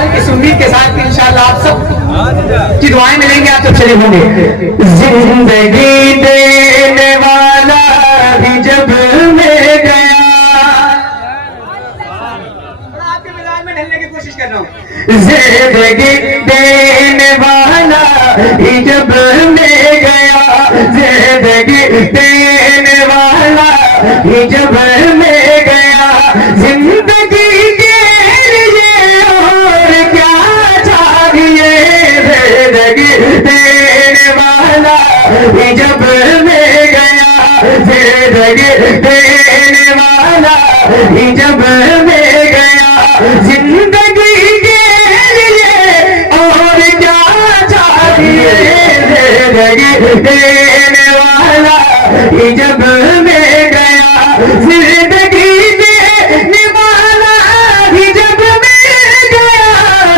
ख्याल की उम्मीद के साथ इंशाअल्लाह आप सब की दुआएं मिलेंगे, आप सब चले होंगे। जिंदगी देने वाला भी जब मैं गया, आपके मिजाज में ढलने की कोशिश कर रहा हूँ। जिंदगी देने वाला भी जब मैं गया, जिंदगी देने वाला भी जब मैं गया, जिंदगी के लिए और क्या चाहिए, जिंदगी देने वाला भी जब मैं गया, जिंदगी देने वाला भी जब मैं गया, जिंदगी के लिए और क्या चाहिए, जिंदगी देने वाला भी जब मैं गया, जिंदगी देने वाला भी जब मैं गया,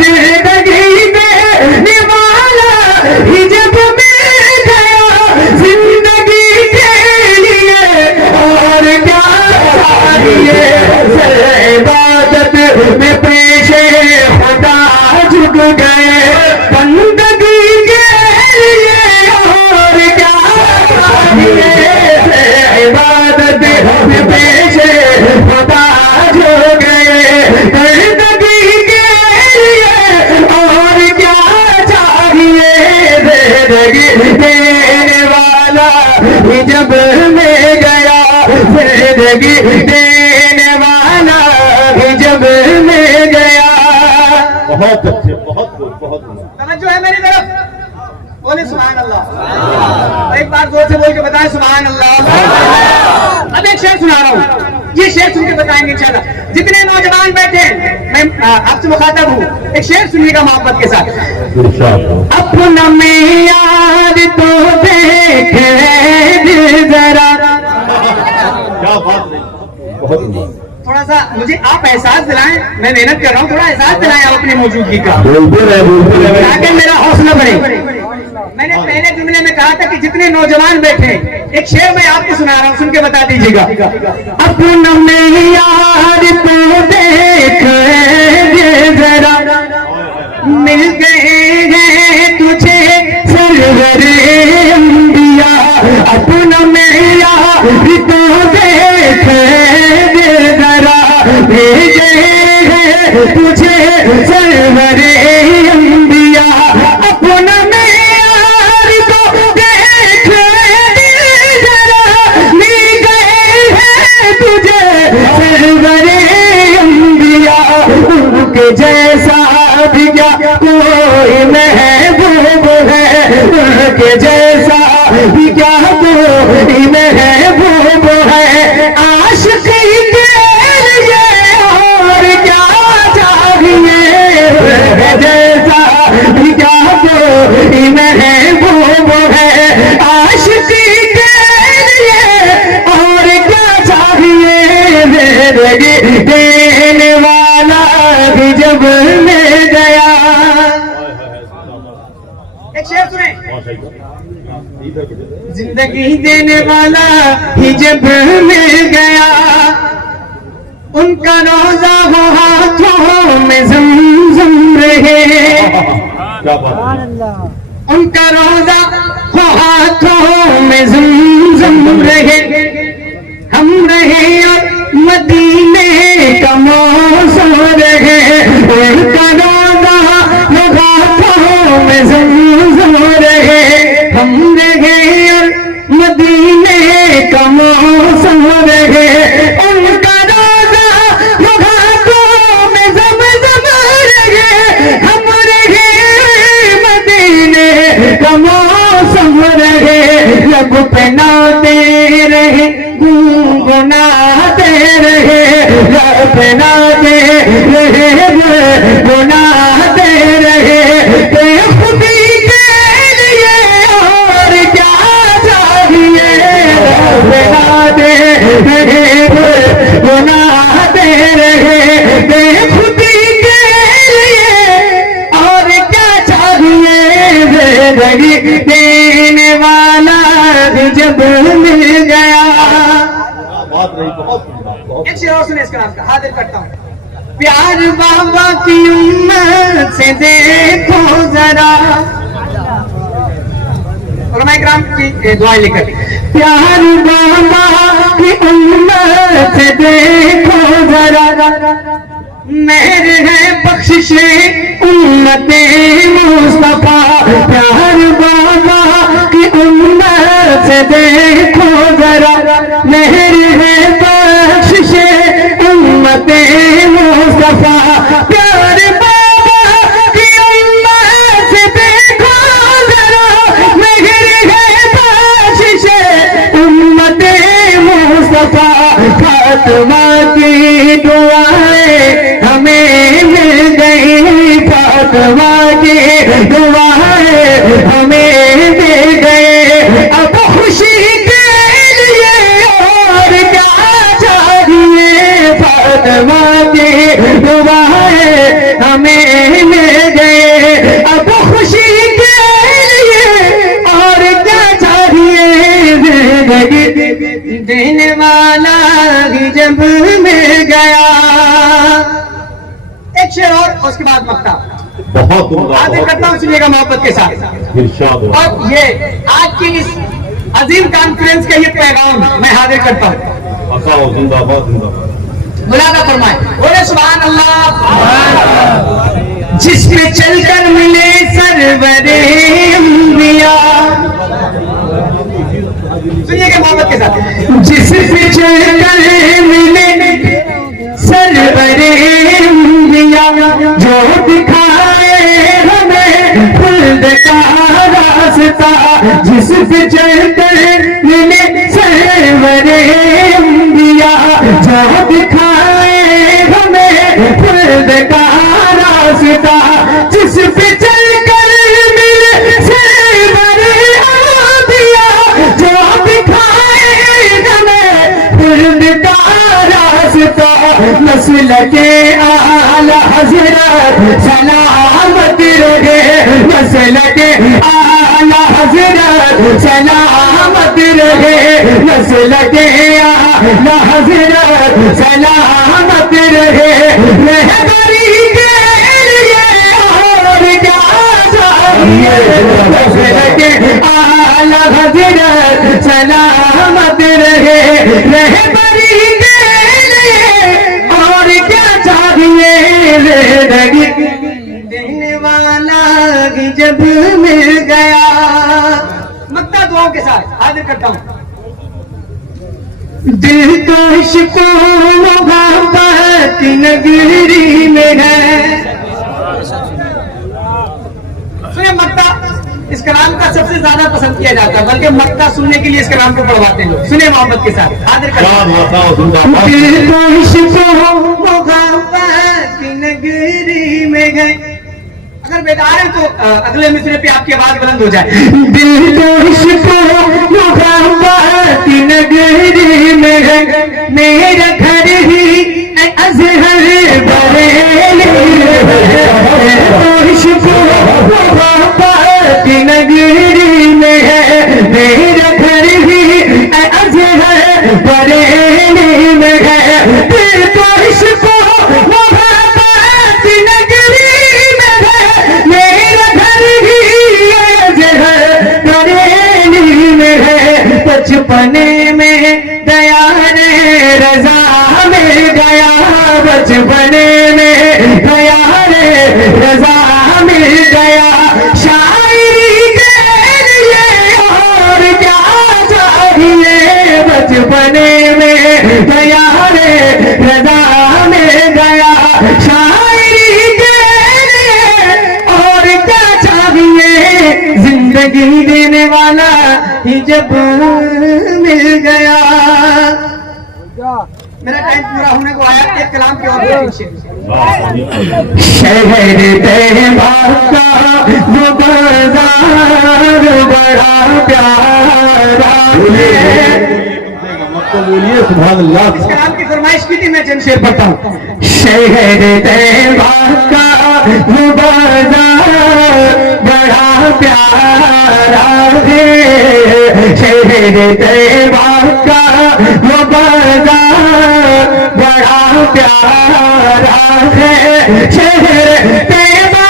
जिंदगी देने वाला भी जब मैं गया, जिंदगी के लिए और क्या चाहिए, इबादत में पेशे खुदा झुक गए, बंदगी के लिए और क्या चाहिए, इबादत में पेशे खुदा झुक गए, बंदगी के लिए और क्या चाहिए, जिंदगी देने वाला भी जब मैं गया, जिंदगी देने वाला भी जब मैं गया। बहुत अच्छे, बहुत तवज्जो है मेरी तरफ, बोले सुभान अल्लाह। एक बार जोर से बोल के बताएं सुभान अल्लाह। अब एक शेर सुना रहा हूँ, ये शेर सुन के बताएंगे इंशाल्लाह। जितने नौजवान बैठे, मैं आपसे मुखातब हूँ, एक शेर सुनिएगा मोहब्बत के साथ। अपना में यार तो देखे दिल जरा, क्या बात है, बहुत थोड़ा सा मुझे आप एहसास दिलाएं, मैं मेहनत कर रहा हूँ, थोड़ा एहसास दिलाएं आप अपनी मौजूदगी का, ताकि मेरा हौसला बढ़े। मैंने पहले जुमले में कहा था कि जितने नौजवान बैठे, एक शेर मैं आपको सुना रहा हूँ, सुन के बता दीजिएगा। अपना में यार तो देख जरा, मिल गए हैं तुझे सरवरे अंबिया, अपना में यार तो देख जरा, मिल गए हैं तुझे सरवरे अंबिया, अपना में जैसा भी क्या कोई महबूब है, के जैसा भी क्या कोई महबूब है, आशिकी के लिए और क्या चाहिए, जैसा भी क्या कोई महबूब है, आशिकी के लिए और क्या चाहिए, जिंदगी देने वाला भी जब मैं गया। एक शेर सुने, जिंदगी देने वाला भी जब मैं गया, उनका रोजा हो हाथों में ज़मज़म रहे, उनका रोजा हो हाथों में ज़मज़म रहे, हम रहे और मदीने का मौसम रहे, उनका रोजा हो हाथों में ज़मज़म रहे, हम रहे और मदीने का मौसम रहे, उनका रोजा हो हाथों में ज़मज़म रहे, हम रहे मदीने का मौसम रहे, लब पे नाते रहे, गुनगुनाते रहे, लब पे नाते रहे, गुनगुनाते रहे, खुदी के लिए और क्या चाहिए, लब पे नाते रहे, गुनगुनाते रहे, खुदी के लिए और क्या चाहिए, जिंदगी देने वाला भी जब मिल गया। एक शेर और सुने इसका नाम का, हाजिर करता हूँ। प्यार बाबा की उम्मत से देखो जरा, राम की दुआएं लेकर, प्यार बाबा की उम्मत से देखो जरा, मेहर है बख्शिशे उम्मते मुस्तफा, प्यार बाबा की उम्मत से देखो जरा, मेहर है बख्शिशे उम्मते मुस्तफा, प्यार बाबा की उम्मत से देखो जरा, मेहर है बख्शिशे उम्मते मुस्तफा, फातिमा की दुआएं हमें मिल गई, फातिमा की दुआएं हमें मिल गए, अब खुशी के लिए और क्या चाहिए, फातिमा की दुआएं हमें मिल गए, अब खुशी के लिए और क्या चाहिए, जिंदगी देने वाला ही जब मिल गया। एक शेर और उसके बाद मक्ता बहुत उम्दा, आगे करता हूँ, सुनिएगा मोहब्बत के साथ। इरशाद है। और ये आज की इस अजीम कॉन्फ्रेंस का ये पैगाम मैं हाजिर करता हूँ। अकाओ जिंदाबाद जिंदाबाद। मुलादा फरमाए, बोले सुभान अल्लाह। जिसमें चलकर मिले सरवरे अंबिया, सुनिएगा मोहब्बत के साथ, जिसमें चलकर मिले सरवरे अंबिया, जो दिखाए हमें खुल्द का रास्ता, जिसमें चलकर मिले सरवरे अंबिया, जो दिखाए हमें खुल्द का रास्ता, जिस पे चलकर मिले सरवरे अंबिया, जो दिखाए हमें खुल्द का रास्ता, नस्ल के आला हजरत सलामत रहे, नस्ल के आला हजरत सलामत रहे, नस्ल के आला हजरत सलामत रहे, रहबरी के लिए और क्या चाहिए, नस्ल के आला हजरत सलामत रहे, रहबरी के लिए और क्या चाहिए, जिंदगी देने वाला ही जब मिल गया। मक्ता दुआओं के साथ हाजिर करता हूँ। दिल तो इश्को मोहब्बत की नगरी में है। सुनिए मक्ता इस कलाम का सबसे ज्यादा पसंद किया जाता है, बल्कि मक्ता सुनने के लिए इस कलाम को पढ़वाते हैं लोग। सुनिए मोहब्बत के साथ हाजिर करता हूँ। दिल तो इश्को मोहब्बत की नगरी में गए, अगर बेदार है तो अगले मिसरे पे आपकी आवाज बुलंद हो जाए। दिल तो इश्को मोहब्बत की नगरी में है, मेरा घर ही अज़हर बरेली तो इश्को मोहब्बत की नगरी में है, मेरा घर ही अज़हर बरेली में है, दिल तो इश्को मोहब्बत की नगरी में है, मेरा घर ही अज़हर बरेली में है, बचपने में दया रे रजा मिल गया, बचपने में दया रे रजा मिल गया, शायरी के लिए और क्या चाहिए, बचपने में दया रे रजा मिल गया, शायरी के लिए और क्या चाहिए, जिंदगी देने वाला ही जब मिल गया। मेरा टाइम पूरा होने को आया, एक कलाम के और शहर तैयबा का वो बाजार बड़ा प्यारा है। बोलिए सुभान अल्लाह। इस कलाम की फरमाइश की थी, मैं जमशेद पढ़ता हूँ। शहर तैयबा का वो बाजार बड़ा प्यारा है, शहर तैयबा का वो बाजार बड़ा प्यारा है, शहर तैयबा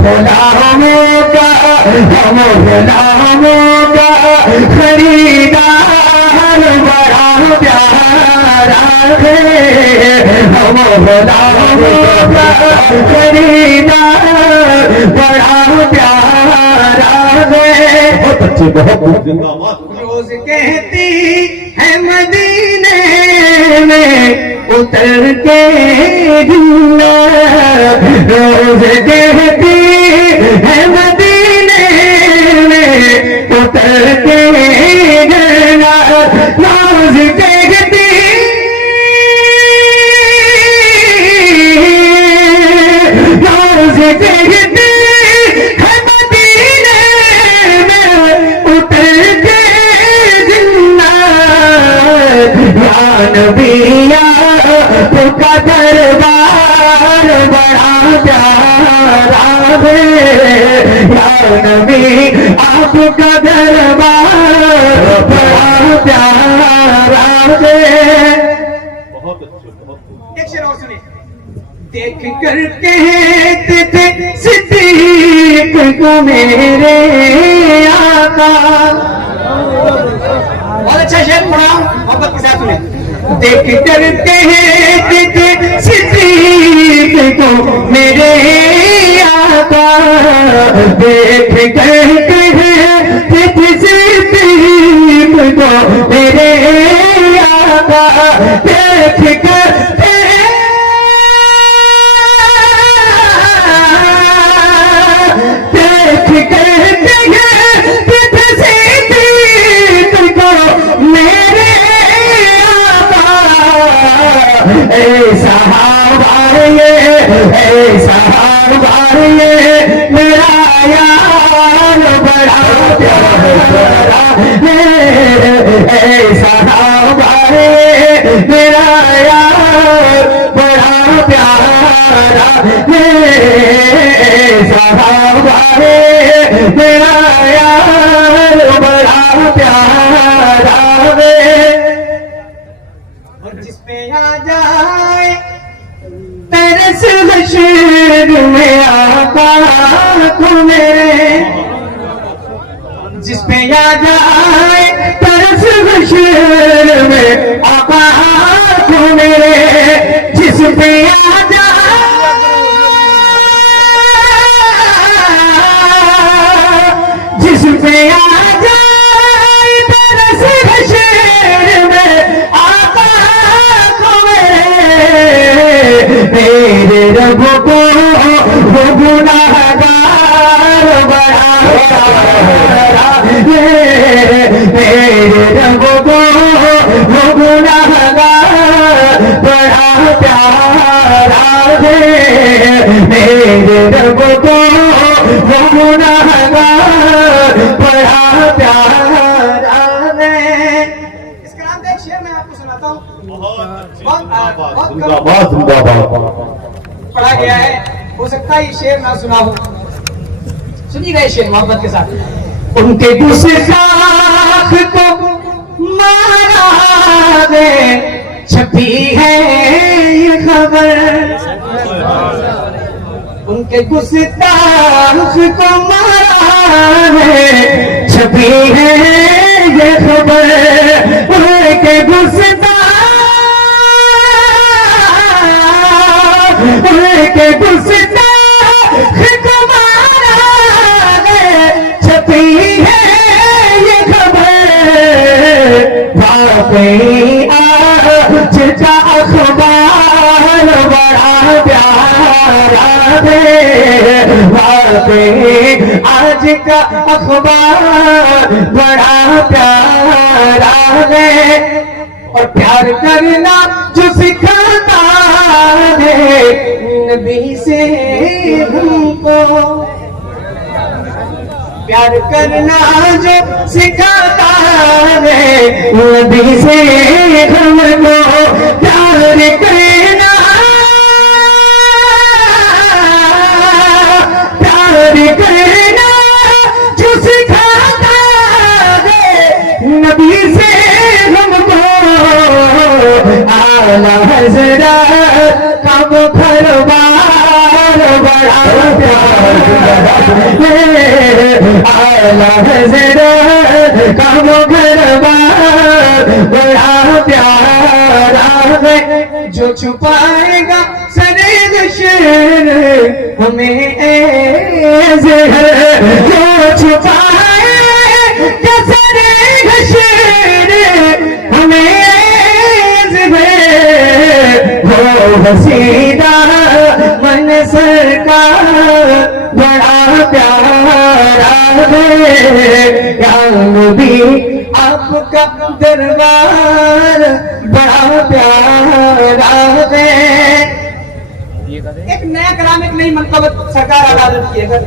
गुलामों का हम गुलामों का खरीदार बड़ा प्यारा है, हम गुलामों का खरीदार बड़ा प्यारा है। बहुत अच्छे, बहुत जिंदाबाद। रोज कहती है मदीने में उतर के गिरना, रोज कहती है मदीने में उतर के गिरना, रोज कहती रोज कहती है मदीने में उतर के गिरना, या नबिया का दरबार बड़ा प्यारा है, या नबी आपका दरबार बड़ा प्यारा है। बहुत अच्छे, बहुत एक शेर और सुनिए। देख कर कहते थे सिद्दीक को मेरे आका, बहुत अच्छा शेर पढ़ा मोहब्बत के साथ सुने। देख कर कहते थे सिद्दीक को मेरे आका, देख कर कहते थे सिद्दीक को मेरे आका, देख कर ऐसा मेरा यार बड़ा प्यारा है, ऐसा मेरा यार बड़ा प्यारा है, ऐसा मेरा यार बड़ा प्यारा है। और जिसपे आ जाए तरस हश्र में आका को मेरे, जिसपे आ जाए तरस हश्र में आका को मेरे, जिसपे आ जाए, जिसपे आ जाए तरस हश्र में आका को मेरे रब को वो गुनाहगार बड़ा प्यारा है, मेरे रब को वो गुनाहगार बड़ा प्यारा है, मेरे रब को वो गुनाहगार बड़ा प्यारा है। इसका नाम का एक शेर मैं आपको सुनाता हूँ, जिंदाबाद, जिंदाबाद। पढ़ा गया है, हो सकता है ये शेर ना सुना हो, सुनिएगा ये शेर मोहब्बत के साथ। उनके गुस्ताख को मारा दे छपी है ये खबर, उनके गुस्ताख को मारा दे छपी है ये खबर, उनके के गुस्ताख को मारा दे छपी है ये खबर, वाकई आज का अखबार बड़ा प्यारा है, वाकई आज का अखबार बड़ा प्यारा है। और प्यार करना जो सिखाता है नबी से हमको, प्यार करना जो सिखाता है नबी से हमको, प्यार करना, प्यार करना जो सिखाता है नबी से हमको, आला हज़रत का मुखरबार बड़ा आला हज़रत का मुकरबार बड़ा प्यारा है, जो छुपाएगा सरे दुश्मन हमें ऐसे है, जो छुपाएगा सरे दुश्मन हमें ऐसे है, वो हसीना मन सरकार बड़ा प्यारा है, या नबी आपका दरबार बड़ा प्यारा है। एक नया कलाम, एक नई मनकबत सरकार आबाद किएगा।